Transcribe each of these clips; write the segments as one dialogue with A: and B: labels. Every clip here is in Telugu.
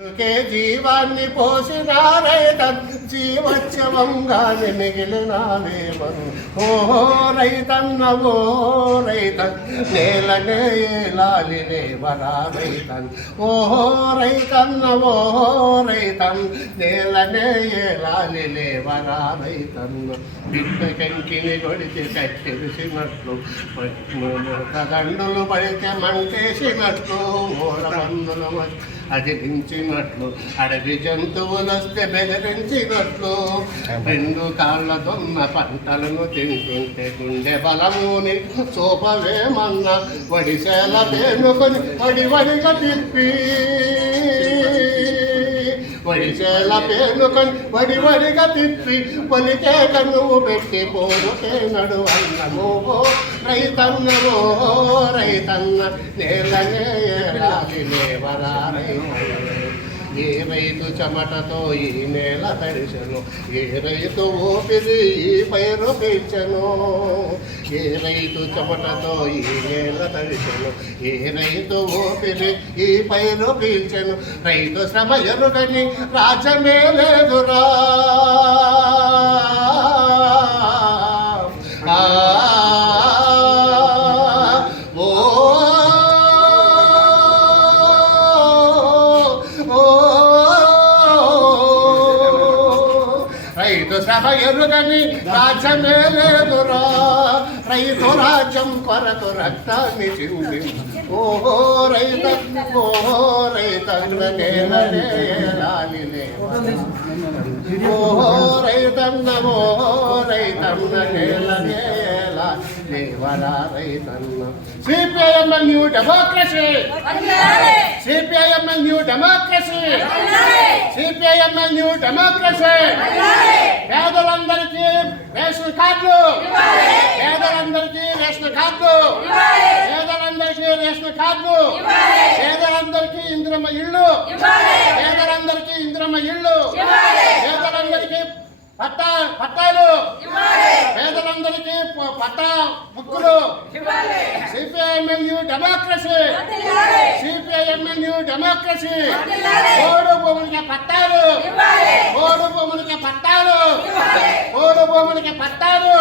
A: కే జీవాన్ని పోసిన రైతం జీవోత్సవంగానే మిగిలినావేమను ఓహో రైతన్నవో ఓ రైతన్ నేల నేలాలి వరా రైతన్. ఓహో రైతన్నవో ఓ రైతన్ నేల నేలాలి వరా రైతన్. బిడ్డ కంకిని కొడితే కట్టెలిసినట్లు దండులు పడితే మంటేసినట్లు మూల మందులు అదిరించినట్లు అడవి జంతువులు వస్తే బెదిరించినట్లు. రెండు కాళ్ళతోన్న పంటలను తింటుంటే గుండె బలముని చూపవేమన్నా వడిసేల పేనుకొని వడి వడిగా తిప్పి. వడిసేల పేనుకొని వడి వడిగా తిప్పి పలికే కన్నువు పెట్టి పోరుకే నడు అన్నమో. రైతన్నమో రైతన్న నేలనే రాలి లేవరా రైతన్న ఏ రైతు చెమటతో ఈ నేల తడిసెను ఏ రైతు ఓపిది ఈ పైరు పెంచను ఏ రైతు చెమటతో ఈ నేల తడిసెను ఏ రైతు ఓపిది ఈ పైరు పీల్చెను. రైతు శ్రమ ఎరుగని రాజ్యమే లేదురా. రైతు సభ ఎరుగని రాజ్యమే లేదురా. రైతు రాజ్యం కొరకు రక్తాన్ని చింది ఓహో రైత ఓహో రైత నేలనే ఓహో రైతన్న ఓహో రైతన్న నేల ఏలా రైతన్న CPIM new democracy. CPIM new democracy. CPIM new democracy. పేదలందరికీ రేషన్ కార్డులు పేదలందరికీ రేషన్ కార్డులు పేదలందరికీ రేషన్ కార్డులు పేదలందరికీ ఇంద్రమ్మ ఇళ్ళు పేదలందరికీ ఇంద్రమ్మ ఇళ్ళు పేదలందరికీ పట్టా పట్టాలు పేదలందరికీ ప- పట్టా బుక్కులు సిపిఐఎంఎల్యూ డెమోక్రసీ. సిపిఐఎంఎల్యూ డెమోక్రసీ. ఓడు భూములకి పట్టాలు. ఓడు భూములకి పట్టాలు. ఓడు భూములకి పట్టాలు.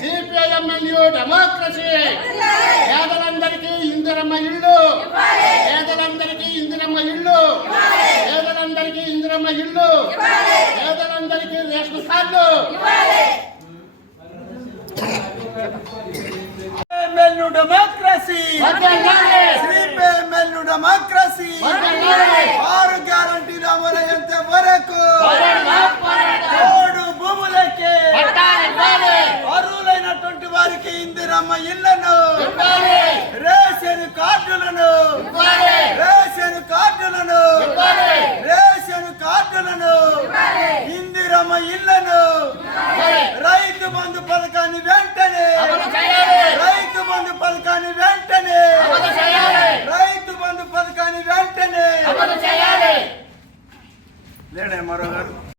A: CPIML new democracy. పేదలందరికీ ఇందిరమ్మ ఇళ్ళు పేదలందరికీ ఇందిరమ్మ ఇళ్ళు పేదలందరికీ ఇందిరమ్మ ఇళ్ళు పేదలందరికీ రేషన్ కార్డులు
B: మెల్లు డెమోక్రసీ. డెమోక్రసీ
A: వర్ధిల్లాలి.
B: ఆరు గ్యారంటీలు